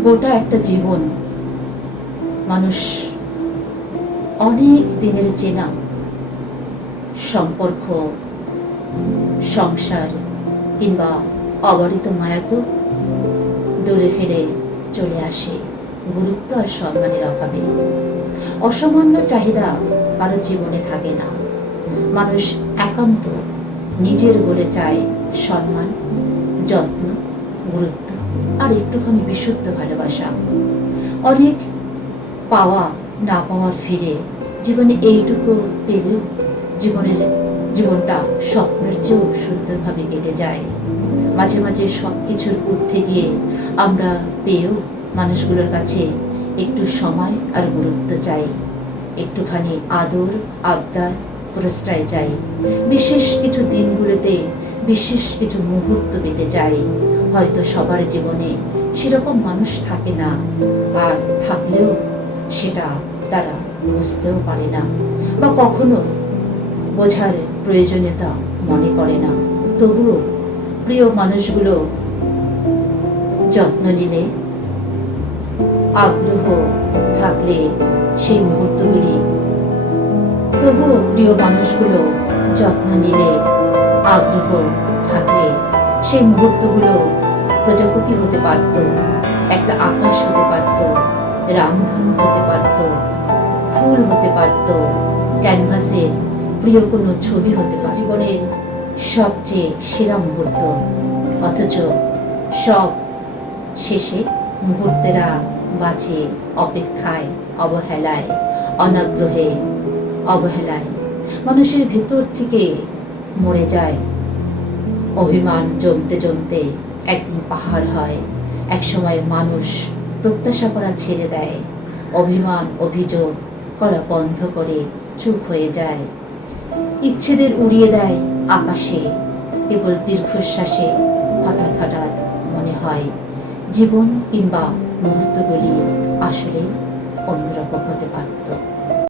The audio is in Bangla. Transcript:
গোটা একটা জীবন মানুষ অনেক দিনের চেনা সম্পর্ক, সংসার কিংবা অবারিত মায়াকেও দূরে ফেলে চলে আসে গুরুত্ব আর সম্মানের অভাবে। অসামান্য চাহিদা কারো জীবনে থাকে না। মানুষ একান্ত নিজের বলে চায় সম্মান, যত্ন, গুরুত্ব আর একটুখানি বিশুদ্ধ ভালোবাসা। অনেক পাওয়া না পাওয়ার ফিরে জীবনে এইটুকু পেলেও জীবনটা স্বপ্নের চেয়েও সুন্দরভাবে কেটে যায়। মাঝে মাঝে সব কিছুর ঊর্ধ্বে গিয়ে আমরা পেয়েও মানুষগুলোর কাছে একটু সময় আর গুরুত্ব চাই, একটুখানি আদর আবদার প্রশ্রয় চাই। বিশেষ কিছু দিনগুলোতে বিশেষ কিছু মুহূর্ত পেতে চাই। হয়তো সবার জীবনে সেরকম মানুষ থাকে না, আর থাকলেও সেটা তারা বুঝতেও পারে না বা কখনো বোঝার প্রয়োজনীয়তা মনে করে না। তবুও প্রিয় মানুষগুলো যত্ন নিলে, আগ্রহ থাকলে সেই মুহূর্তগুলি, তবুও প্রিয় মানুষগুলো যত্ন নিলে, আগ্রহ থাকলে সেই মুহূর্তগুলো প্রজাপতি হতে পারত, একটা আকাশ হতে পারত, রামধনু হতে পারত, ফুল হতে পারত, ক্যানভাসের প্রিয় কোনো ছবি হতে পারত। জীবনের সবচেয়ে সেরা মুহূর্ত, অথচ সব শেষে মুহূর্তেরা বাঁচে অপেক্ষায়, অবহেলায়, অনাগ্রহে, অবহেলায়। মানুষের ভিতর থেকে মরে যায়। অভিমান জমতে জমতে একদিন পাহাড় হয়। একসময় মানুষ প্রত্যাশা করা ছেড়ে দেয়, অভিমান অভিযোগ করা বন্ধ করে চুপ হয়ে যায়, ইচ্ছেদের উড়িয়ে দেয় আকাশে। কেবল দীর্ঘশ্বাসে হঠাৎ হঠাৎ মনে হয় জীবন কিংবা মুহূর্তগুলি আসলে অন্যরকম হতে পারত।